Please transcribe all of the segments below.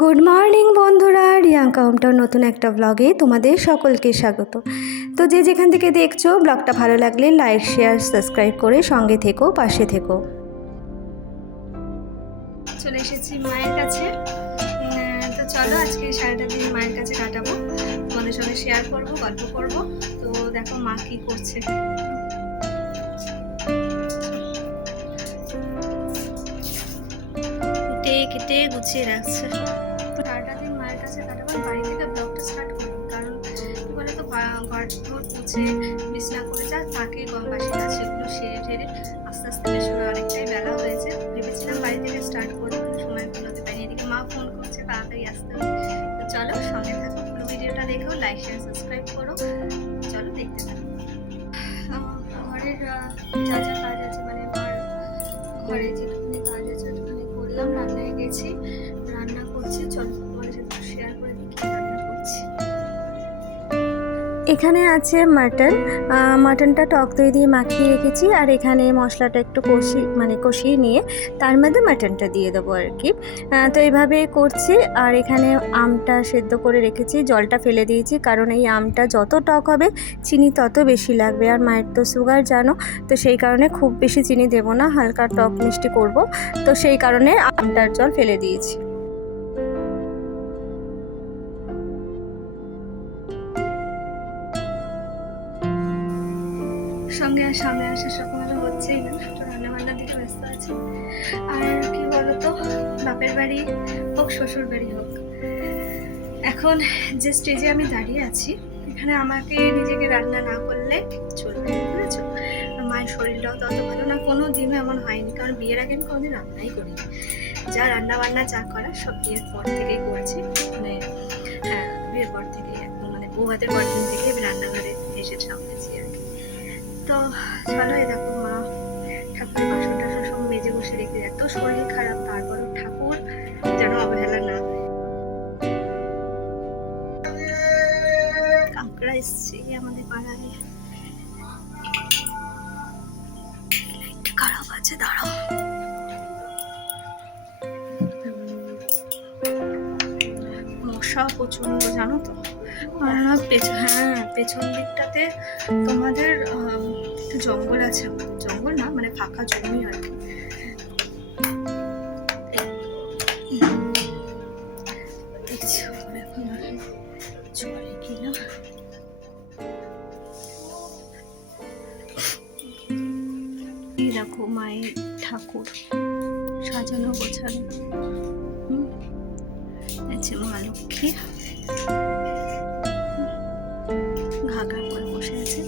Good morning বন্ধুরা, Riyanka hometown নতুন একটা ব্লগে তোমাদের সকলকে স্বাগত। তো যে যেখান থেকে দেখছো ব্লগটা ভালো লাগলে লাইক শেয়ার সাবস্ক্রাইব করে সঙ্গে থেকো, পাশে থেকো। চলে এসেছি মায়ের কাছে। তো চলো আজকে সারাটা দিন মায়ের কাছে কাটাবো, তোমাদের সঙ্গে শেয়ার করব, গল্প করব। তো দেখো মা কি করছে, কেটে কেটে গুছিয়ে রাখছে। সারাটা দিন মায়ের কাছে কাটাবার বাড়ি থেকে ব্লগটা স্টার্ট করবো, কারণ কি বলে তো ঘর মুছে বিছনা করে যা তাকে বাসি কাজ সেগুলো সেরে ঠেরে আস্তে আস্তে বেশ অনেকটাই বেলা হয়েছে। ভেবেছিলাম বাড়ি থেকে স্টার্ট করবো, সময় কুলোতে পারিনি। এদিকে মা ফোন করছে তাড়াতাড়ি আসতে হবে। তো চলো সঙ্গে থাকো, পুরো ভিডিওটা দেখো, লাইক শেয়ার সাবস্ক্রাইব করো। চলো দেখতে থাকো। ঘরের যা যা কাজ আছে, মানে মার ঘরে যেটুকুনি কাজ আছে ওটুকুনি করলাম। রান্নায় গেছি, রান্না করছি। চলো তোমাদের সাথে শেয়ার করে দিই কি রান্না করছি। এখানে আছে মাটন। মাটনটা টক দই দিয়ে মাখিয়ে রেখেছি, আর এখানে মশলাটা একটু কষিয়ে নিয়ে তার মধ্যে মাটনটা দিয়ে দেবো আর কি। তো এইভাবে করছি। আর এখানে আমটা সেদ্ধ করে রেখেছি, জলটা ফেলে দিয়েছি, কারণ এই আমটা যত টক হবে চিনি তত বেশি লাগবে। আর মায়ের তো সুগার জানো, তো সেই কারণে খুব বেশি চিনি দেবো না, হালকা টক মিষ্টি করব। তো সেই কারণে আমটার জল ফেলে দিয়েছি। সামনে আসার সকলে হচ্ছেই না, তো রান্নাবান্নার দিকে ব্যস্ত আছি। আর কি বলতো, বাপের বাড়ি হোক শ্বশুর বাড়ি হোক, এখন যে স্টেজে আমি দাঁড়িয়ে আছি, এখানে আমাকে নিজেকে রান্না না করলে চলবে, বুঝেছো? মায়ের শরীরটাও তত ভালো না, কোনো দিনও এমন হয়নি, কারণ বিয়ের আগে আমি কোনোদিন রান্নাই করিনি। যা রান্না বান্না যা করার সব বিয়ের পর থেকেই করেছি। মানে হ্যাঁ, বিয়ের পর থেকে একদম মানে বউ হাতের পর দিন থেকে আমি রান্নাঘরে এসে সামলেছি আর কি। তো চলো, এই দেখো মা ঠাকুরের বাসন টাসন সব মেজে বসে রেখে, এত শরীর খারাপ তারপরও ঠাকুর যেন অবহেলা না হয়। কাঁকড়া এসছে আমাদের পাড়ায়, একটু খারাপ আছে, দাঁড়াও। মশা প্রচন্ড, জানো তো। পেছন দিকটাতে তোমাদের একটু জঙ্গল আছে, জঙ্গল না মানে ফাঁকা জমি আর কি। চলে কিনা এই দেখো মায়ের ঠাকুর সাজানো গোছানো আছে, মা লক্ষ্মী ঘাগরা করে বসে আছে।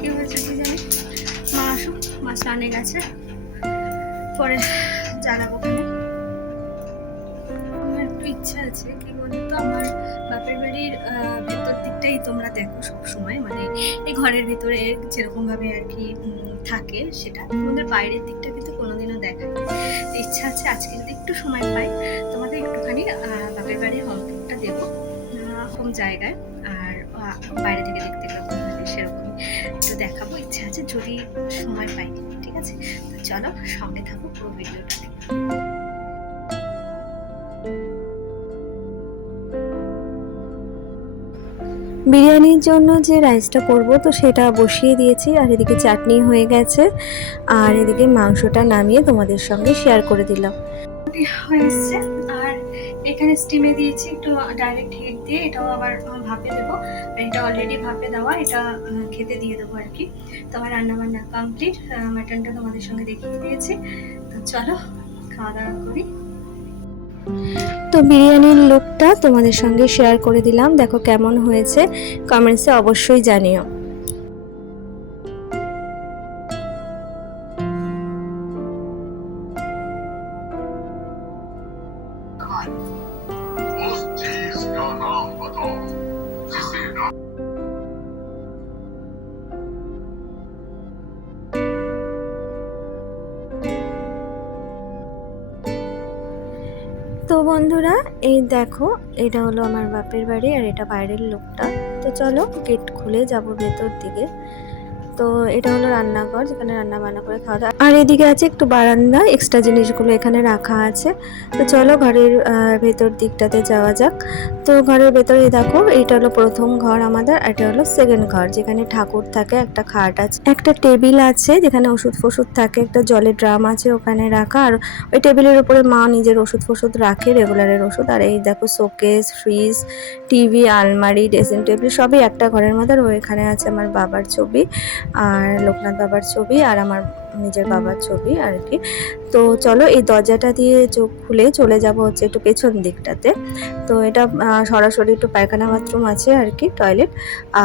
কি হয়েছে কি জানি, মা আসুক, মা স্নানে গেছে, পরে জ্বালাবো। আমার একটু ইচ্ছা আছে, কি বলতো, আমার বাপের বাড়ির ভেতর দিকটাই তোমরা দেখো সবসময়, মানে এই ঘরের ভিতরে যেরকম ভাবে আর কি থাকে, সেটা তোমাদের বাইরের দিকটা কিন্তু কোনোদিনও দেখায়। ইচ্ছা আছে আজকে যদি একটু সময় পাই তোমাদের একটুখানি বাপের বাড়ির হোম টুরটা দেবো, হোম জায়গায়, আর বাইরে থেকে দেখতে কেমন লাগে সেরকমই তো দেখাবো। ইচ্ছা আছে যদি সময় পাই, ঠিক আছে? তো চলো সঙ্গে থাকো, পুরো ভিডিওটা দেখো। বিরিয়ানির জন্য যে রাইসটা করব, তো সেটা বসিয়ে দিয়েছি, আর এদিকে চাটনি হয়ে গেছে, আর এদিকে মাংসটা নামিয়ে তোমাদের সঙ্গে শেয়ার করে দিলাম। হয়েছে, আর এখানে স্টিমে দিয়েছি একটু ডাইরেক্ট হিট দিয়ে, এটাও আবার ভাপে দেবো। এটা অলরেডি ভাপে দেওয়া, এটা খেতে দিয়ে দেবো আর কি। তো আমার রান্নাবান্না কমপ্লিট, মাটনটা তোমাদের সঙ্গে দেখিয়ে দিয়েছি। তো চলো খাওয়া দাওয়া করি। তো বিরিয়ানির লুকটা তোমাদের সঙ্গে শেয়ার করে দিলাম, দেখো কেমন হয়েছে কমেন্টসে অবশ্যই জানিও। তো বন্ধুরা, এই দেখো এটা হলো আমার বাপের বাড়ি, আর এটা বাইরের লোকটা। তো চলো গেট খুলে যাব ভেতর দিকে। তো এটা হলো রান্নাঘর, যেখানে রান্না বান্না করে খাওয়া দাওয়া। আর এদিকে আছে একটু বারান্দা, এক্সট্রা জিনিসগুলো এখানে রাখা আছে। তো চলো ঘরের ভেতর দিকটাতে যাওয়া যাক। তো ঘরের ভেতরে দেখো, এটা হলো প্রথম ঘর আমাদের, এটা হলো সেকেন্ড ঘর, যেখানে ঠাকুর থাকে, একটা খাট আছে, একটা টেবিল আছে যেখানে ওষুধ ফষুধ থাকে, একটা জলের ড্রাম আছে ওখানে রাখা, আর ওই টেবিলের উপরে মা নিজের ওষুধ ফষুধ রাখে, রেগুলারের ওষুধ। আর এই দেখো শোকেস, ফ্রিজ, টিভি, আলমারি, ড্রেসিং টেবিল সবই একটা ঘরের মধ্যে। আর ওইখানে আছে আমার বাবার ছবি, আর লোকনাথ বাবার ছবি, আর আমার নিজের বাবার ছবি আর কি। তো চলো এই দরজাটা দিয়ে চোখ খুলে চলে যাব হচ্ছে একটু পেছন দিকটাতে। তো এটা সরাসরি একটু পায়খানা বাথরুম আছে আর কি, টয়লেট।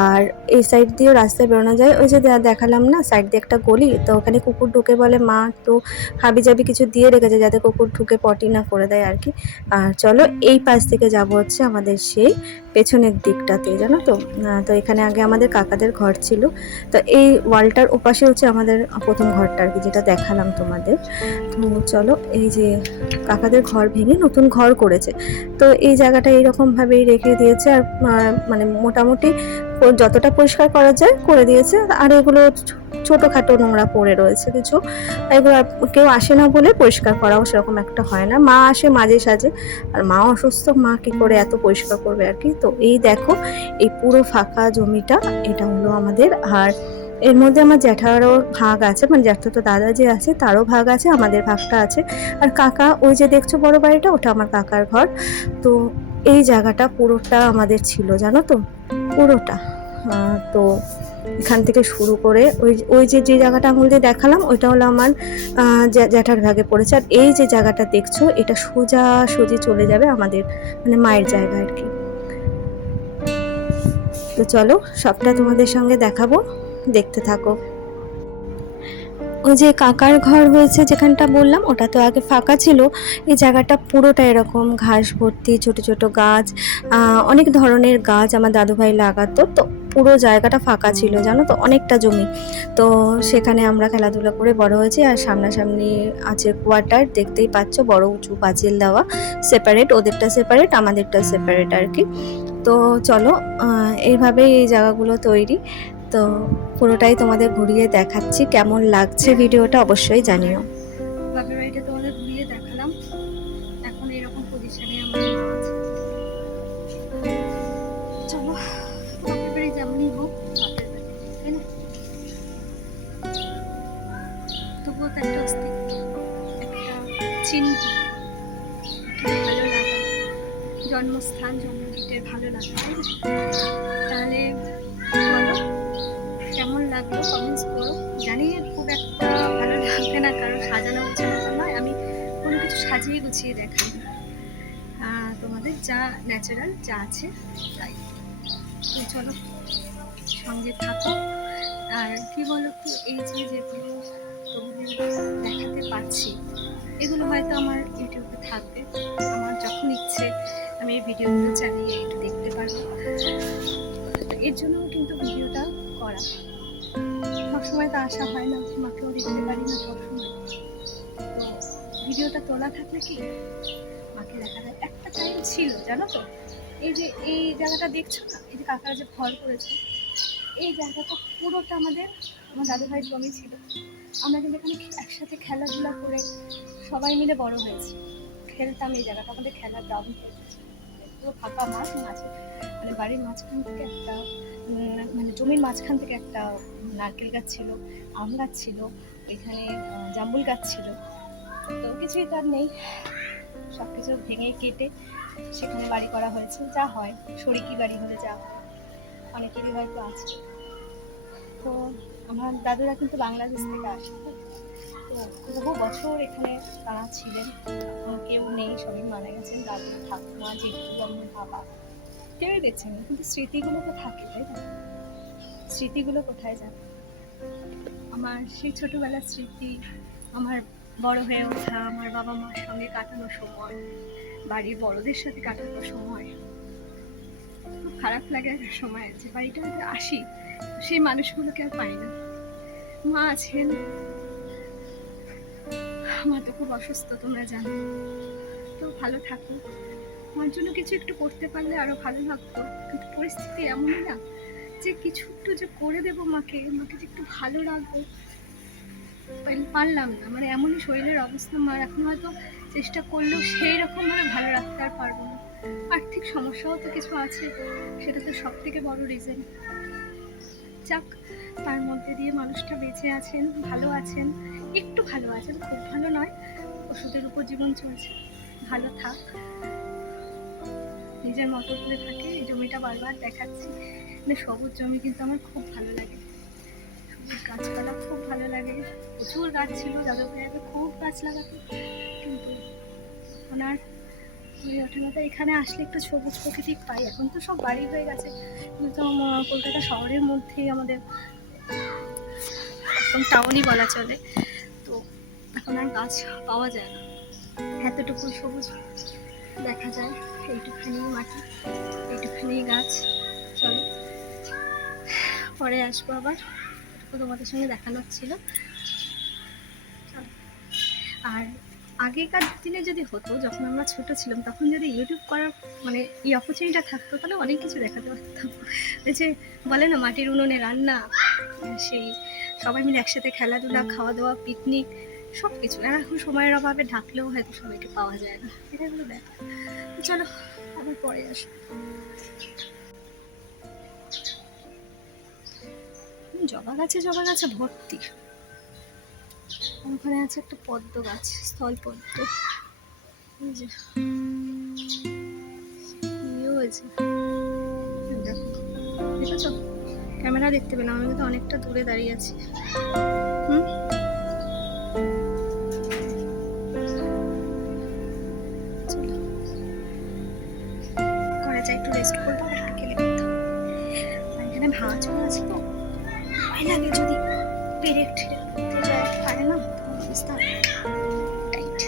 আর এই সাইড দিয়েও রাস্তায় বেরোনো যায়, ওই যে দেখালাম না সাইড দিয়ে একটা গলি, তো ওখানে কুকুর ঢুকে বলে মা একটু হাবি জাবি কিছু দিয়ে রেখেছে যাতে কুকুর ঢুকে পটি না করে দেয় আর কি। আর চলো এই পাশ থেকে যাব হচ্ছে আমাদের সেই পেছনের দিকটাতে, জানো তো। তো এখানে আগে আমাদের কাকাদের ঘর ছিল, তো এই ওয়ালটার ওপাশে হচ্ছে আমাদের প্রথম ঘরটা আর কি, যেটা দেখালাম তোমাদের। তো চলো, এই যে কাকাদের ঘর ভেঙে নতুন ঘর করেছে, তো এই জায়গাটা এইরকমভাবেই রেখে দিয়েছে। আর মানে মোটামুটি যতটা পরিষ্কার করা যায় করে দিয়েছে। আর এগুলো ছোটোখাটো নোংরা পড়ে রয়েছে কিছু, এগুলো কেউ আসে না বলে পরিষ্কার করাও সেরকম একটা হয় না। মা আসে মাঝে সাঝে, আর মা অসুস্থ, মা কি করে এত পরিষ্কার করবে আর কি। তো এই দেখো এই পুরো ফাঁকা জমিটা, এটা হলো আমাদের। আর এর মধ্যে আমার জ্যাঠারও ভাগ আছে, মানে জ্যাঠাতো দাদা যে আছে তারও ভাগ আছে, আমাদের ভাগটা আছে। আর কাকা ওই যে দেখছো বড় বাড়িটা, ওটা আমার কাকার ঘর। তো এই জায়গাটা পুরোটা আমাদের ছিল, জানো তো, পুরোটা। তো এখান থেকে শুরু করে ওই যে জায়গাটা আঙুল দিয়ে দেখালাম, ওইটা হলো আমার জ্যাঠার ভাগে পড়েছে। আর এই যে জায়গাটা দেখছো, এটা সোজাসুজি চলে যাবে আমাদের মানে মায়ের জায়গা আর কি। তো চলো সবটা তোমাদের সঙ্গে দেখাবো, দেখতে থাকো। ওই যে কাকার ঘর হয়েছে যেখানটা বললাম, ওটা তো আগে ফাঁকা ছিল। এই জায়গাটা পুরোটা এরকম ঘাস ভর্তি, ছোট ছোট গাছ, অনেক ধরনের গাছ আমার দাদুভাই লাগাতো। তো পুরো জায়গাটা ফাঁকা ছিল, জানো তো, অনেকটা জমি। তো সেখানে আমরা খেলাধুলা করে বড় হয়েছি। আর সামনাসামনি আছে কোয়ার্টার, দেখতেই পাচ্ছ, বড় উঁচু পাঁচিল দেওয়া, সেপারেট, ওদেরটা সেপারেট আমাদেরটা সেপারেট আর কি। তো চলো এইভাবেই এই জায়গাগুলো তৈরি। তো পুরোটাই তোমাদের ঘুরিয়ে দেখাচ্ছি, কেমন লাগছে ভিডিওটা অবশ্যই জানিও। বাপের বাড়িটা তোমাদের ঘুরিয়ে দেখালাম, এখন এরকম পজিশনে আমার মা আছে। চলো, বাপের বাড়ি যেমনই হোক বাপের বাড়ি, তাই না? তবুও তো একটা অস্তিত্ব, একটা চিহ্ন, ভালো লাগা, জন্মস্থান, জন্মভিটের ভালো লাগা, তাই না? তাহলে বলো কেমন লাগলো, কমেন্টস করো। জানি খুব একটা ভালো লাগবে না, কারণ সাজানো গোছানো তো নয়, আমি কোনো কিছু সাজিয়ে গুছিয়ে দেখাই না, তোমাদের যা ন্যাচারাল যা আছে তাই। চলো সঙ্গে থাকো। আর কি বলো তো, এই যে যেগুলো তোমাদের দেখাতে পারছি, এগুলো হয়তো আমার ইউটিউবে থাকবে, আমার যখন ইচ্ছে আমি এই ভিডিওগুলো চালিয়ে একটু দেখতে পারবো। এর জন্যও কিন্তু ভিডিওটা করা, সবসময় তো আসা হয় না, মাকেও দেখতে পারি না সবসময়। তো ভিডিওটা তোলা থাকলে কি মাকে দেখা যায়। একটা টাইম ছিল, জানো তো, এই যে এই জায়গাটা দেখছো না, এই যে কাকারা যে ফল করেছে, এই জায়গাটা পুরোটা আমার দাদুভাইয়ের জমি ছিল। আমরা কিন্তু এখানে একসাথে খেলাধুলা করে সবাই মিলে বড় হয়েছি, খেলতাম। এই জায়গাটা আমাদের খেলার গ্রাউন্ড, পুরো ফাঁকা মাছ, মাঝে মানে বাড়ির মাঝখান থেকে একটা মানে জমির মাঝখান থেকে একটা নারকেল গাছ ছিল, আম গাছ ছিল, ওইখানে জাম্বুল গাছ ছিল। তো কিছুই তার নেই, সব কিছু ভেঙে কেটে সেখানে বাড়ি করা হয়েছে, যা হয় শরিকি বাড়ি হলে যা হয়, অনেকেরই হয়তো আছে। তো আমার দাদুরা কিন্তু বাংলাদেশ থেকে আসে, তো বহু বছর এখানে তারা ছিলেন, কেউ নেই, সবাই মারা গেছেন, দাদু, ঠাকুমা, জেঠু, আমার বাবা, কেউই বেঁচে নেই। কিন্তু স্মৃতিগুলো তো থাকে, তাই না? স্মৃতিগুলো কোথায় যাবে? আমার সেই ছোটবেলার স্মৃতি, আমার বড় হয়ে ওঠা, আমার বাবা মার সঙ্গে কাটানো সময়, বাড়ির বড়দের সাথে কাটানো সময়, খুব খারাপ লাগে একটা সময় যে বাড়িটাতে আসি, সেই মানুষগুলোকে আর পাই না। মা আছেন, মা তো খুব অসুস্থ, তোমরা জানো। তো ভালো থাকো, আমার জন্য কিছু একটু করতে পারলে আরো ভালো লাগতো, কিন্তু পরিস্থিতি এমনই না যে কিছু একটু যে করে দেবো মাকে যে একটু ভালো রাখবো, পারলাম না। মানে এমনই শরীরের অবস্থা মার, এখন হয়তো চেষ্টা করলেও সেই রকমভাবে ভালো রাখতে আর পারবো না। আর্থিক সমস্যাও তো কিছু আছে, সেটা তো সব থেকে বড় রিজন। যাক, তার মধ্যে দিয়ে মানুষটা বেঁচে আছেন, ভালো আছেন, একটু ভালো আছেন, খুব ভালো নয়, ওষুধের উপর জীবন চলছে। ভালো থাক, নিজের মতো করে থাকে। এই জমিটা বারবার দেখাচ্ছি, মানে সবুজ জমি কিন্তু আমার খুব ভালো লাগে, সবুজ গাছপালা খুব ভালো লাগে। প্রচুর গাছ ছিল, দাদু ভাই আগে খুব গাছ লাগাতো, কিন্তু ওনার হয়ে ওঠে না। এখানে আসলে একটু সবুজ প্রকৃতি পাই। এখন তো সব বাড়ি হয়ে গেছে, কিন্তু কলকাতা শহরের মধ্যেই আমাদের একদম টাউনই বলা চলে, তো এখন আর গাছ পাওয়া যায় না, এতটুকু সবুজ দেখা যায়। এইটুখানি মাটি, এইটুখানি গাছ। চলো পরে আসবো আবার, এটুকু তোমাদের সঙ্গে দেখানোর ছিল। আর আগেকার দিনে যদি হতো, যখন আমরা ছোট ছিলাম, তখন যদি ইউটিউব করার মানে এই অপরচুনিটিটা থাকতো, তাহলে অনেক কিছু দেখাতে পারতাম। ওই যে বলে না, মাটির উনুনে রান্না, সেই সবাই মিলে একসাথে খেলাধুলা, খাওয়া দাওয়া, পিকনিক, সব কিছু। আর এখন সময়ের অভাবে ঢাকলেও হয়তো সবাইকে পাওয়া যায় না, এটাই হলো ব্যাপার। চলো আবার পরে আসবো। জবা গাছে ভর্তি। ওখানে আছে একটা পদ্ম গাছ, স্থল পদ্ম, দেখেছো? ক্যামেরা দেখতে পেলাম, আমি কিন্তু অনেকটা দূরে দাঁড়িয়ে আছি। ঘরে যাই, একটু রেস্ট করবো, একটু খেলে করতে হবে। এখানে ভাঁজও আছে তো, ভয় লাগে যদি পেরে ঠেলে উঠতে যায়, পারে না, অবস্থা টাইট।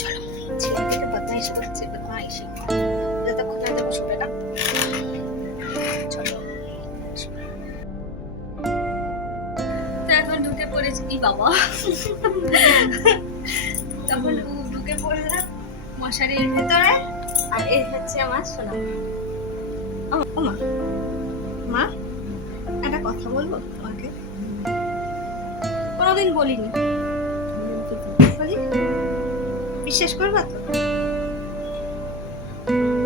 চলো, ছেলে থেকে বদমাইশ করছে, বদমাইশি যতক্ষণ না দেবো শুনে না। চলো, তো এখন ঢুকে পড়েছি কি বাবা, তখন ঢুকে পড়লাম মশারির ভেতরে। আর এই হচ্ছে আমার সোনা মা। মা, একটা কথা বলবো তোমাকে, কোনোদিন বলিনি, বিশ্বাস করবা তো?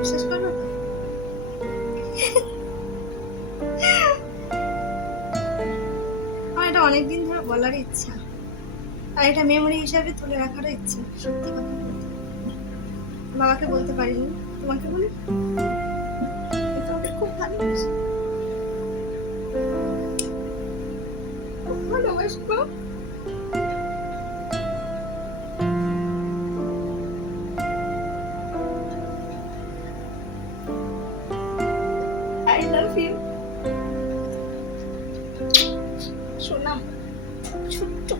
বিশ্বাস করবা তো? আমার এটা অনেকদিন ধরে বলার ইচ্ছা, আর এটা মেমোরি হিসাবে তুলে রাখারও ইচ্ছা। সত্যি কথা বলতে বাবাকে বলতে পারিনি, তোমাকে বলি, তোমাকে খুব ভালোবাসি, খুব ভালোবাসবো। I love you. সোনা, ছোট্ট